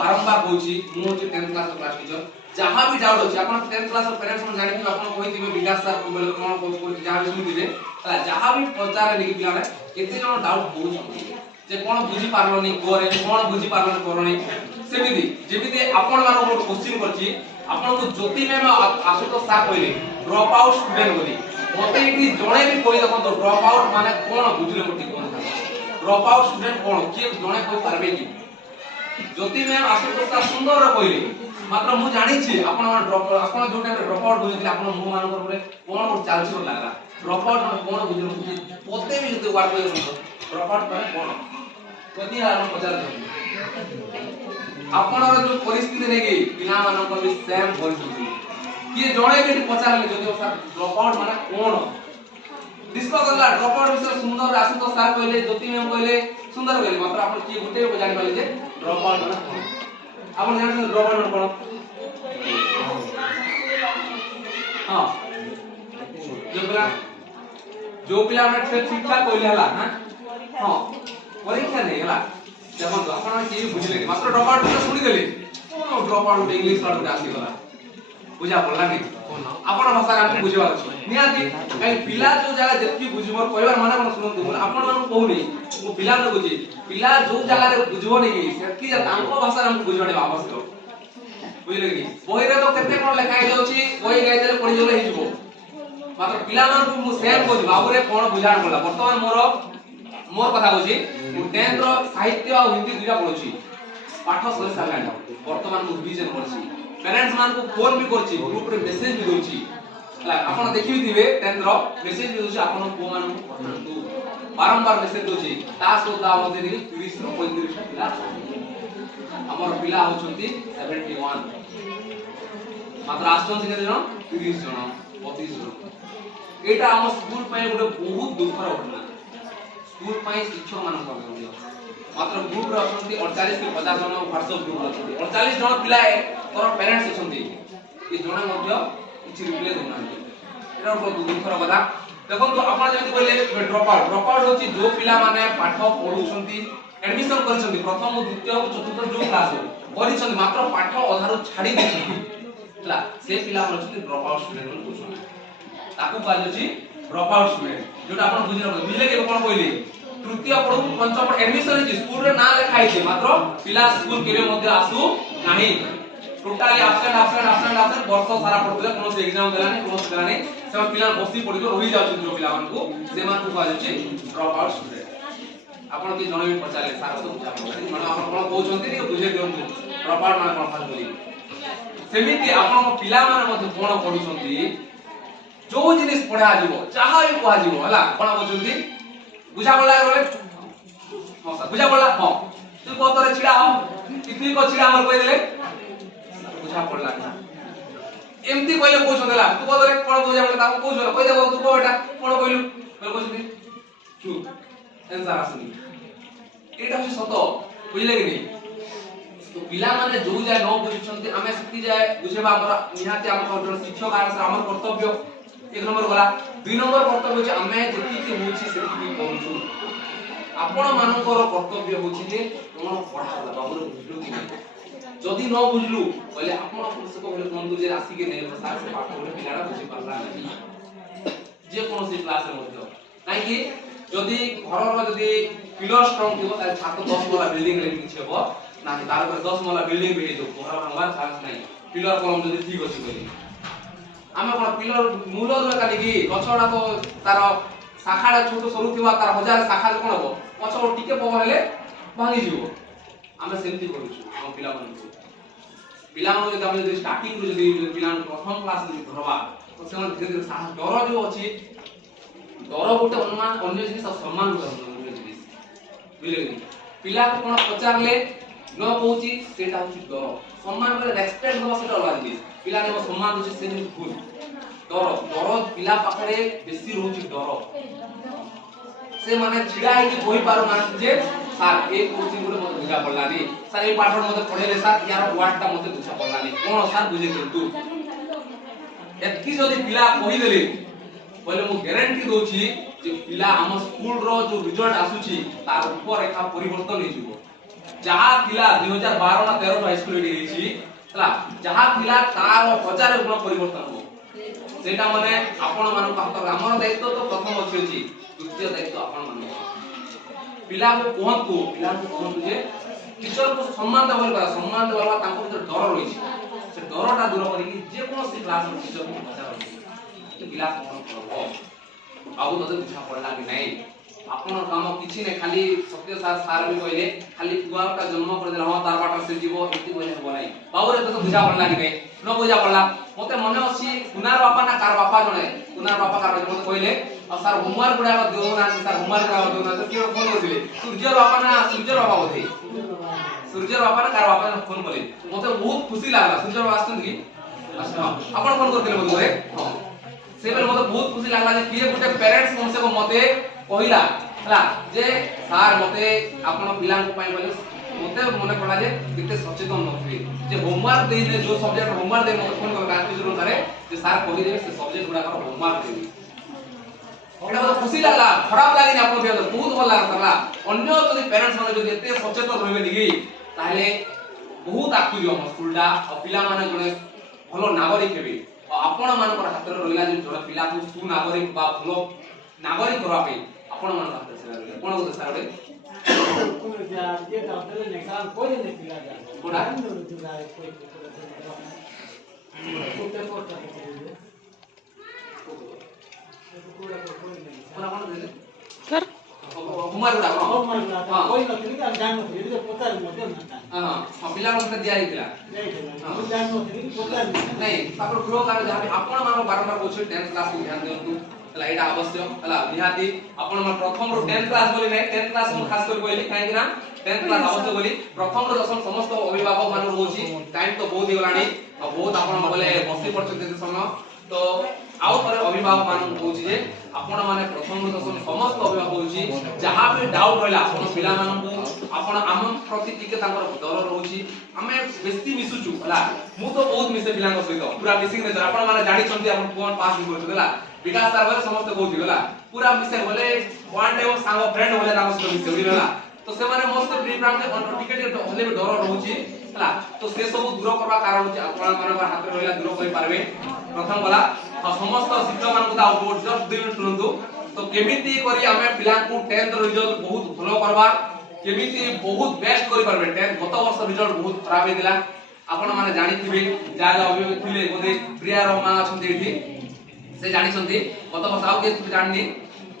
बारंबार कहूची मु होची 10th क्लास क्लास टीचर जहां भी डाउट होची आपण 10th क्लास पेरेंट्स मन जानि आपण कहिथिबे विकास सर को बोले कोन को जहां भी सुनिथिबे जहां भी पचारे लिखि पिला रे केते जण डाउट होउछ जे कोन बुझी पारलो नै कोरे कोन बुझी पारलो नै करो नै सेमिति जेमिति आपण मानो मोर क्वेश्चन करची आपण को ज्योति मैम आसुतो सा कहले ड्रॉप आउट स्टूडेंट बोली मते कि जणे भी कोइ देखो तो ड्रॉप आउट माने कोन बुझले मोटी कोन ड्रॉप आउट स्टूडेंट कोन कि जणे कोइ पारबे कि ज्योति मैम आसुतो सा सुंदर कहले मात्र मु जानि छी आपण ड्रॉप आपण जो टाइम ड्रॉप आउट बुझिले आपण मु मान करे कोन मोर चालछि लागला ड्रॉप आउट माने कोन बुझले पते भी जते वार कोइ ड्रॉप आउट माने कोन कति आरो पचार आपनर जो परिस्थिति नेगी पिला मानन को भी सेम परिस्थिति किए जणे भी पचारले जदि सर ड्रॉप आउट माने कोन डिस्कस करला ड्रॉप आउट विषय सुंदर आसु तो सर कहले ज्योति मैम कहले सुंदर कहले मात्र आपण की गुटे जानि पाले जे ड्रॉप आउट माने कोन आपण जानि ड्रॉप आउट कोन हां जो पिला हमने ठीक ठाक कहले हला हां परीक्षा नहीं हला देखो आपण की बुझले मात्र ड्रॉप आउट तो सुनी देले कोन ड्रॉप आउट इंग्लिश वाला आसी गला बुझा पड़ला नहीं आपण भाषा हम बुझवा अछि नियाती कई पिला जो जगह जति बुझबो कहबार माने कोन सुनतु बोल आपण मान कहू नहीं मो पिला न बुझी पिला जो जगह रे बुझबो नहीं सेति जा तांको भाषा हम बुझवाने आवश्यक बुझले कि बही रे तो केते कोन लिखाई जाउची बही गाय देले पढि जले हिजबो मात्र पिला मान को मु सेम को बाबू रे कोन बुझाण पड़ला वर्तमान मोर कथा होची मु 10th रो साहित्य आ हिंदी दुटा पढुची पाठ सरी सालाना वर्तमान मु रिवीजन करची पेरेंट्स मान को फोन भी करची ग्रुप रे मेसेज भी दोची आपण देखि दिबे 10th रो मेसेज भी दोची आपण को मान को पठंतु बारंबार मेसेज दोची ता सोदा मध्ये देखि 30 रो 35 टा पिला हमर पिला होचंती 71 मात्र आसन से जण 30 जण 32 जण एटा हम स्कूल पय गुटे बहुत दुखर घटना स्कूल पाई शिक्षक मान मात्र ग्रुप रे असंती 48 के 50 जन व्हाट्सएप ग्रुप असंती 48 जन पिला तोर पेरेंट्स असंती ए जने मध्य किछि रिप्लाई देना एटा बहुत दुखर कथा देखो तो आपण जति कहले ड्रॉप आउट होची जो पिला माने पाठ पढुसंती एडमिशन करछंती प्रथम और द्वितीय और चतुर्थ जो क्लास परिछंती मात्र पाठ अधारो छाडी देछंती हला से पिला होचंती ड्रॉप आउट स्टूडेंट कोछन ताकू कहलछि ड्रॉप आउट स्टूडेंट जोटा आपण बुझले के कोन कहले तृतीय पढु पंचम पढ एडमिशन जे स्कूल रे ना लिखाई छै मात्र पिला स्कूल केबे मध्ये आसु नाही टोटली एब्सेंट वर्ष सारा पढुले कोनो से एग्जाम देलानी कोनो से देलानी सब पिला बसी पढि रहि जाउ जो पिला मान को से मान को कहले छै ड्रॉप आउट स्टूडेंट आपण के जने भी पचाले सारा तो बुझा पड़े माने आपण कोन कहउछंती कि बुझे दियंतु ड्रॉप आउट माने कोन बोली सेमिति आपण पिला मान मध्ये कोन पढुछंती जो जिनिस पढ़ा जीवो चाहा भी पढ़ा जीवो हला कोन बोलछंती बुझा पड़ला रे हां सर बुझा पड़ला हां तू कोतरे छिड़ा हो कितनी को छिड़ा हमर कह देले बुझा पड़ला एमती कहले कोछ देला तू कोतरे कोन बुझा पड़ला ताको कोछ कह देबो तू को बेटा कोन कहलु कहल कोछनी चुप आंसर आसुनी एटा होची सत बुझले कि नहीं तो पिला माने जो जाय न बुझछंती हमें सिखि जाय बुझेबा हमरा निहाती हमर शिक्षक आर हमर कर्तव्य एक नंबर गला दुई नंबर कर्तव्य जे हमें जति के होची सेति करूछु आपण मानकर कर्तव्य होची जे कोन पढा बाबू बुझलु कि जदि न बुझलु कहले आपण पुस्तक बोले बंधु जे राशि के नै सार से पाठ बोले पिलाडा बुझि पारला नहीं जे कोन से क्लास रे मध्य काई कि जदि घर रो जदि पिलर स्ट्रांग थिबो ताले छात 10 वाला बिल्डिंग रे किछ हेबो ना तार पर 10 वाला बिल्डिंग भी जो घर भांगवार चांस नहीं पिलर कलम जदि ठीक अछि बोली आमे कोन पिलर मूल रे काली कि गछडा को तार शाखाडा छोटो सरू थिबा तार हजार शाखा कोन हो पछो टिके पवन हेले भांगी जीवो आमे सेमति करूछु हम पिला मन जदि स्टार्टिंग रे जदि पिला प्रथम क्लास रे पढवा तो से धीरे धीरे साहस डर जो अछि डर गोटे अनुमान अन्य जिनिस सम्मान करन बुझले पिला को कोन पचारले न कहूची सेटा होची डर सम्मान करे रेस्पेक्ट दो सेटा अलग जिनिस पिला ने सम्मान होची से भूल डर पिला पाखरे बेसी रहउची डर से माने छिड़ा है कि कोई पारो ना जे सर एक कोचिंग गुलो मते बुझा पड़ला नहीं सर ए पाठर मते पढेले सर यार वार्ड ता मते बुझा पड़ला नहीं कोन सर बुझे तू एतकी जदी पिला कहि देले पहिले मु ग्यारंटी दोछि जे पिला हम स्कूल रो जो रिजल्ट आसुची तार ऊपर रेखा परिवर्तन हे जिवो जहा थिला 2012 ना 13 हाई स्कूल एडी हेची हला जहा थिला तार 1000 गुण परिवर्तन हो सेटा माने आपण मान पाखर हमर दायित्व तो प्रथम अछि द्वितीय दायित्व आपण मान पिला को कहंतु जे टीचर को सम्मान देबा तांको भीतर डर रही से डरटा दूर करी जे कोनोसी क्लास में टीचर को पचार कि पिला कोन करबो आउ तते बुझा पड़ला कि नहीं आपण काम किछि ने खाली सत्य सार भी कहले खाली पुआटा जन्म कर देला हां तार बाटा से जीवो एति कहले हो नाही बाबू रे तो बुझा पड़ला कि नहीं न बुझा पड़ला मते मने अछि कुनार बापा ना कार बापा जणे कुनार बापा कार मते कहले आ सर होमवर्क गुडा देउ ना सर होमवर्क गुडा देउ ना तो कियो फोन करथिले सूर्य बापा ना सूर्य बाबा होते सूर्य बापा ना कार बापा ने फोन करले मते बहुत खुशी लागला सूर्य बाबा आछन कि अच्छा आपण फोन करथिले मते हां से बेल मते बहुत खुशी लागला जे किए गुटे पेरेंट्स हमसे को मते कहिला हला जे सर मते आपण पिलां को पई बोले मते मने पड़ा जे किते सचेतन नथि जे होमवर्क देले जो सब्जेक्ट होमवर्क दे मते फोन कर गांधी जरूर करे जे सर कहि देबे से सब्जेक्ट गुडा कर होमवर्क देबे एटा बहुत खुशी लागला खराब लागिनी आपण के बहुत भल लागला अन्य जदि पेरेंट्स माने जदि एते सचेतन रहबे दिगी ताले बहुत आकु जो हम स्कूलटा और पिला माने जने भलो नागरिक हेबे आपण मानकर हाथ रे रहिला जे जने पिला को सुनागरिक बा भलो नागरिक करबा पे आपण मान हाथ से रहिला कोन को सर रे कोन जे ये ताले नेकाल कोइ ने पिला जा कोडा जुला कोइ कोते कोटा कर उमर गुडा हां कोई नथि कि जान नथि जे पोता मते ना हां पिला मते दिया हिला हां जान नथि कि पोता नहीं तापर ग्रो कर जहा आपण मान बारंबार कोछ 10th क्लास को ध्यान देंतु हला एटा आवश्यक हला निहाती आपण मान प्रथम रो 10th क्लास बोली नहीं 10th क्लास में खास कर कहली काहे कि ना 10th क्लास आवश्यक बोली प्रथम रो दशम समस्त अभिभावक मान होची टाइम तो बहुत हिगलानी और बहुत आपण बोले बसी पड़ते समय तो आउ पर अभिभावक मान होची जे आपण माने प्रथम दशम समस्त अभिभावक होची जहां भी डाउट रहला आपण पिला मान को आपण आम प्रति टिके तांकर डर रहउची हमें बेसी मिसुचु हला मु तो बहुत मिसे पिला को सहित पूरा मिसिंग ने आपण माने जानि छंती आपण कोन पास भी करथि देला विकास सर बोले समस्त बहुत हिगला पूरा मिसे बोले वन डे सांग फ्रेंड बोले तांको सहित मिसे हिगला तो से माने मस्त प्री प्लान में टिकेट होले भी डर रहउची हला तो से सब दूर करबा कारण होची आपण माने हाथ रे रहला दूर करि पारबे प्रथम वाला समस्त शिक्षक मान को आउटपुट जस्ट 2 मिनिट सुनंतु तो केमिति करी हमें पिला को 10th रिजल्ट बहुत भलो करबा केमिति बहुत बेस्ट करि पारबे 10th गत वर्ष रिजल्ट बहुत खराब हेदिला आपण माने जानि थिबे जागा अभियोग थिले बोधे प्रिया रहमान अछंती एठी से जानि छंती गत वर्ष आउ के जाननी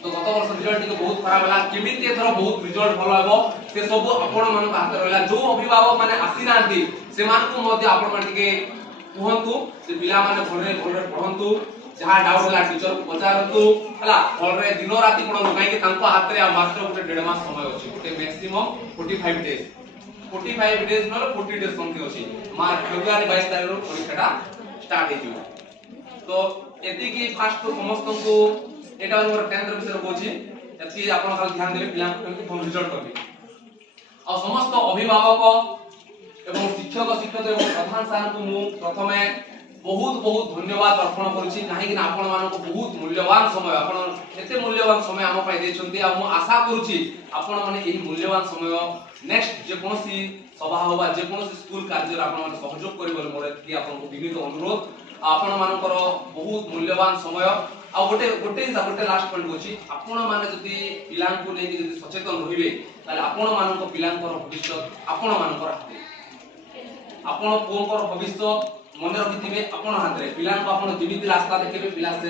तो गत वर्ष रिजल्ट के बहुत खराब होला केमिति एथरो बहुत रिजल्ट भलो हेबो से सब आपण मान हाथ रहला जो अभिभावक माने आसी नांती से मान को मध्ये आपण मान के कहंतु जे पिला माने भले भले पढंतु जहा डाउट होला टीचर को पचारतु हला भले दिन राती पढंतु काहे कि तांको हाथ रे मात्र गोटे 1.5 मास समय अछि गोटे मैक्सिमम 45 डेज 45 डेज न 40 डेज संख्या अछि मार्च फेब्रुआरी 22 तारिख रो परीक्षाटा स्टार्ट हे जिवो तो एति की फास्ट समस्त को एटा हमर 10th विषय कहछि एति आपण खाली ध्यान देबे पिला केमति फोन रिजल्ट करबे आ समस्त अभिभावक एवं शिक्षक शिक्षक एवं प्रधान सार को मु प्रथमे बहुत बहुत धन्यवाद अर्पण करूची काहे कि आपण मान को बहुत मूल्यवान समय आपण एते मूल्यवान समय हम पाई देछंती आ मु आशा करूची आपण माने एही मूल्यवान समय नेक्स्ट जे कोनोसी सभा होबा जे कोनोसी स्कूल कार्य आपण माने सहयोग करिबो मोर कि आपण को विनीत अनुरोध आपण मानकर बहुत मूल्यवान समय आ गोटे लास्ट पॉइंट होची आपण माने जदी पिलां को नै जदी सचेतन रहिबे ताले आपण मानक पिलांकर भविष्य आपण मानकर हाथे आपण पुओकर भविष्य मन रखिथिबे आपण हाथ रे पिलां को आपण जेमिति रास्ता देखेबे पिला से